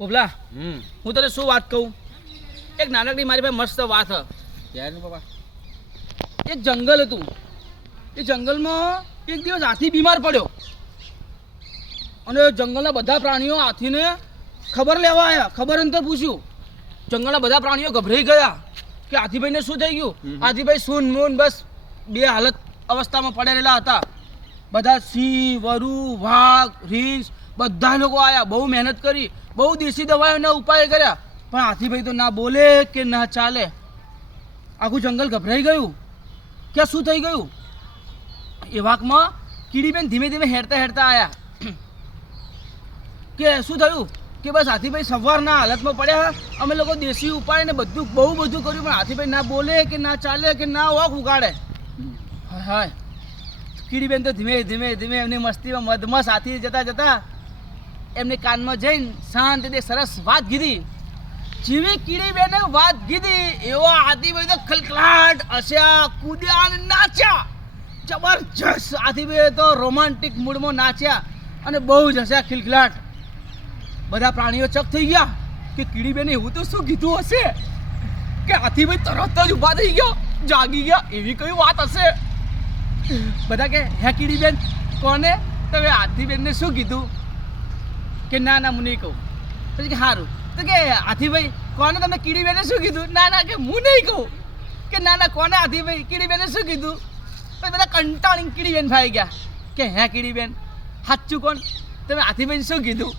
ઓબલા હું તને શું વાત કહું, એક નાનકડી મારી પાસે મસ્ત વાત હ. ક્યારનું બાબા? એક જંગલ હતું. એ જંગલમાં એક દિવસ હાથી બીમાર પડ્યો અને જંગલના બધા પ્રાણીઓ હાથીને ખબર લેવા આવ્યા. ખબર અંતર પૂછ્યું. જંગલના બધા પ્રાણીઓ ગભરાઈ ગયા કે હાથીભાઈને શું થઈ ગયું. હાથીભાઈ સૂન મૂન બસ બે હાલત અવસ્થામાં પડેલા હતા. બધા સિંહ, વરુ, વાઘ, રીંછ બધા લોકો આવ્યા. બહુ મહેનત કરી, બહુ દેશી દવાઓના ઉપાય કર્યા, પણ હાથીભાઈ તો ના બોલે કે ના ચાલે. આખું જંગલ ગભરાઈ ગયું કે શું થઈ ગયું. એ વાકમાં કીડીબેન ધીમે ધીમે હેરતા હેરતા આવ્યા કે શું થયું. કે બસ હાથીભાઈ સવારના હાલતમાં પડ્યા. અમે લોકો દેશી ઉપાય ને બધું બહુ બધું કર્યું, પણ હાથીભાઈ ના બોલે કે ના ચાલે કે ના વાક ઉગાડે. હાય હાય. કીડીબેન તો ધીમે ધીમે ધીમે એમની મસ્તીમાં મધમસ હાથી જતા જતા એમને કાનમાં જઈને શાંતિથી સરસ વાત કીધી. જેવી કીડીબેને વાત કીધી એવા હાથીભાઈ તો ખલખલાટ હસ્યા, કૂદ્યા અને નાચ્યા. જબરજસ્ત હાથીભાઈ તો રોમાન્ટિક મૂડમાં નાચ્યા અને બહુ જ હસ્યા, ખિલખલાટ. બધા પ્રાણીઓ ચક થઈ ગયા કે કીડીબેને એવું તો શું કીધું હશે કે હાથીભાઈ તરત જ ઊભા થઈ ગયો, જાગી ગયા. એવી કઈ વાત હશે? બધા કે હે કીડીબેન કોને? તમે હાથીબેનને શું કીધું? કે ના ના હું નહીં કહું. પછી કે સારું. તો કે હાથીભાઈ કોને તમે કીડીબેને શું કીધું? ના ના કે હું નહીં કહું. કે ના ના કોને હાથીભાઈ કીડીબેને શું કીધું? પછી બધા કંટાળીને કીડીબેન ભાઈ ગયા કે હે કીડીબેન સાચું કોણ? તમે હાથીભાઈને શું કીધું?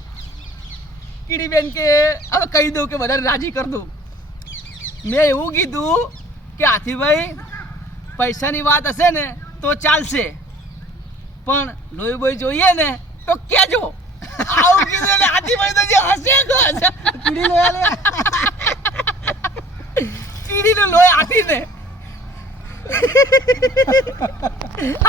કીડીબેન કે હવે કહી દઉં કે બધાને રાજી કરી દઉં. મેં એવું કીધું કે હાથીભાઈ પૈસાની વાત હશે ને તો ચાલશે, પણ લોહી બોઈ જોઈએ ને તો કેજો. આવું કીધું ને હાથીભાઈ તો જે હસે હસે. કીડી લોહી લે, કીડીનું લોહી હાથીને.